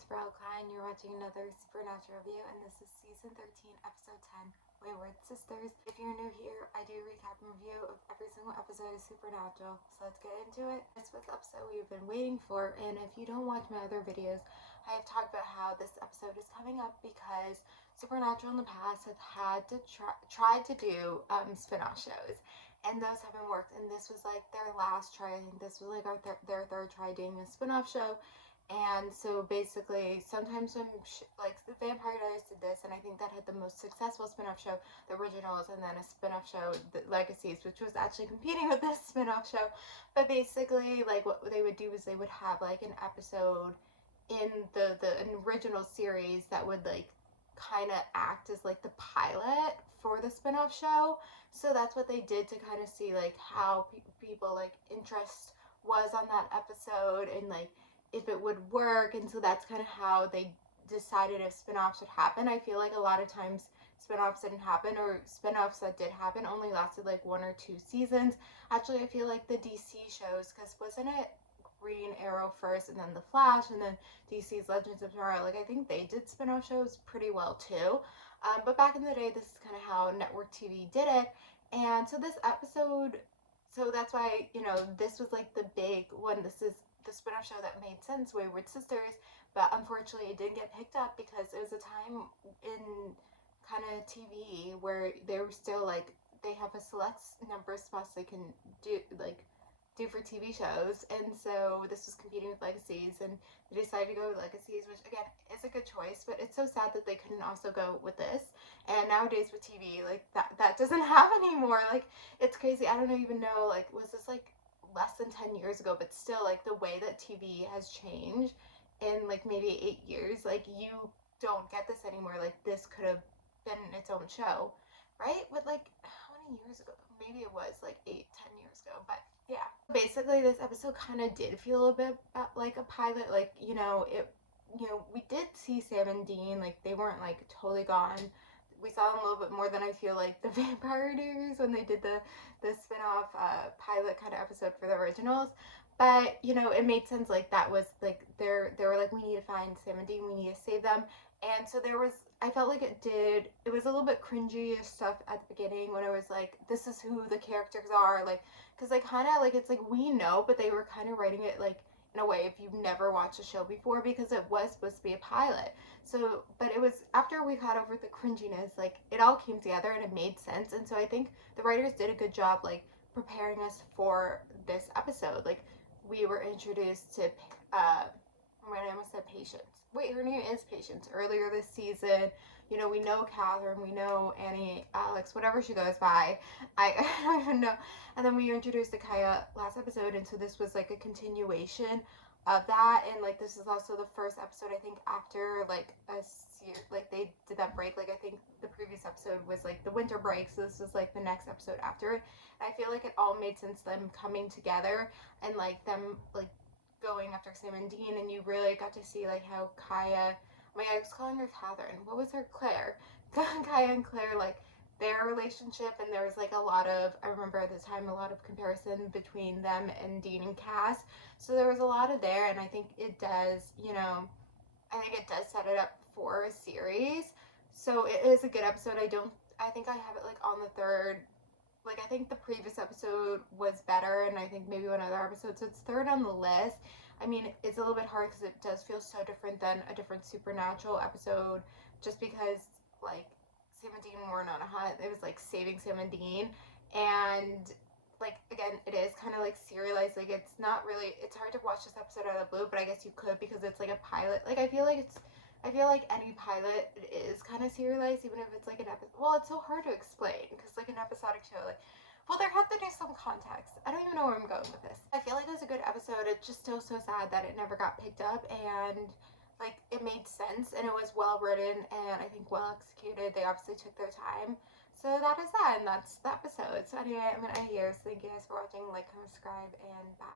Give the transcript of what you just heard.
it's Klein. You're watching another Supernatural review, and this is Season 13, Episode 10, Wayward Sisters. If you're new here, I do recap and review of every single episode of Supernatural, so let's get into it. This was the episode we've been waiting for, and if you don't watch my other videos, I have talked about how this episode is coming up because Supernatural in the past have had to try to do spin-off shows, and those haven't worked, and this was like their last try. I think this was like their third try doing a spin-off show. And so basically, sometimes when like the Vampire Diaries did this, and I think that had the most successful spin-off show, the originals, and then a spin-off show, the Legacies, which was actually competing with this spin-off show. But basically, like what they would do is they would have like an episode in the original series that would like kind of act as like the pilot for the spin-off show. So that's what they did to kind of see like how people like interest was on that episode and like if it would work. And so that's kind of how they decided if spin-offs would happen. I feel like a lot of times spin-offs didn't happen, or spin-offs that did happen only lasted like 1 or 2 seasons. Actually, I feel like the DC shows, because wasn't it Green Arrow first and then the Flash and then DC's Legends of Tomorrow, like I think they did spin-off shows pretty well too. But back in the day, this is kind of how network TV did it. And so this episode, so that's why, you know, this was like the big one. This is the spin-off show that made sense, Wayward Sisters, but unfortunately it didn't get picked up because it was a time in kind of TV where they were still like, they have a select number of spots they can do for TV shows, and so this was competing with Legacies, and they decided to go with Legacies, which again is a good choice, but it's so sad that they couldn't also go with this. And nowadays with TV, like that doesn't happen anymore. Like it's crazy. I don't even know, like was this like less than 10 years ago, but still like the way that TV has changed in like maybe 8 years, like you don't get this anymore. Like this could have been its own show, right? With like how many years ago? Maybe it was like 8-10 years ago, but yeah. Basically this episode kind of did feel a bit like a pilot. Like, you know, we did see Sam and Dean, like they weren't like totally gone. We saw them a little bit more than I feel like the Vampire Diaries when they did the spin-off pilot kind of episode for the originals. But you know, it made sense. Like that was like they were like, we need to find Sam and Dean, we need to save them. And so there was, I felt like it was a little bit cringy stuff at the beginning when it was like, this is who the characters are, like, because they kind of like, it's like we know, but they were kind of writing it like in a way if you've never watched a show before, because it was supposed to be a pilot. So but it was after we got over the cringiness, like it all came together and it made sense. And so I think the writers did a good job like preparing us for this episode. Like we were introduced to my name said Patience. Wait, her name is Patience. Earlier this season, you know, we know Catherine, we know Annie, Alex, whatever she goes by. I don't even know. And then we were introduced to Kaya last episode, and so this was like a continuation of that. And like this is also the first episode, I think, after like like they did that break. Like I think the previous episode was like the winter break, so this was like the next episode after it. And I feel like it all made sense, them coming together and like them like going after Sam and Dean, and you really got to see like how Kaya, oh my god, I was calling her Catherine. What was her? Claire. Kaya and Claire, like their relationship, and there was like a lot of, I remember at the time, a lot of comparison between them and Dean and Cass. So there was a lot of there, and I think it does, you know, I think it does set it up for a series. So it is a good episode. I think I have it like on the third. Like I think the previous episode was better, and I think maybe one other episode, so it's third on the list. I mean, it's a little bit hard because it does feel so different than a different Supernatural episode, just because like Sam and Dean weren't on a hunt. It was like saving Sam and Dean, and like again, it is kind of like serialized. Like it's not really, it's hard to watch this episode out of the blue, but I guess you could because it's like a pilot. Like I feel like any pilot is kind of serialized, even if it's like an episode. Well, it's so hard to explain because like an episodic show, like, well, there have to be some context. I don't even know where I'm going with this. I feel like it was a good episode. It's just still so sad that it never got picked up, and like it made sense and it was well written and I think well executed. They obviously took their time. So that is that, and that's the episode. So anyway, I'm gonna end here. So thank you guys for watching. Like, comment, subscribe, and bye.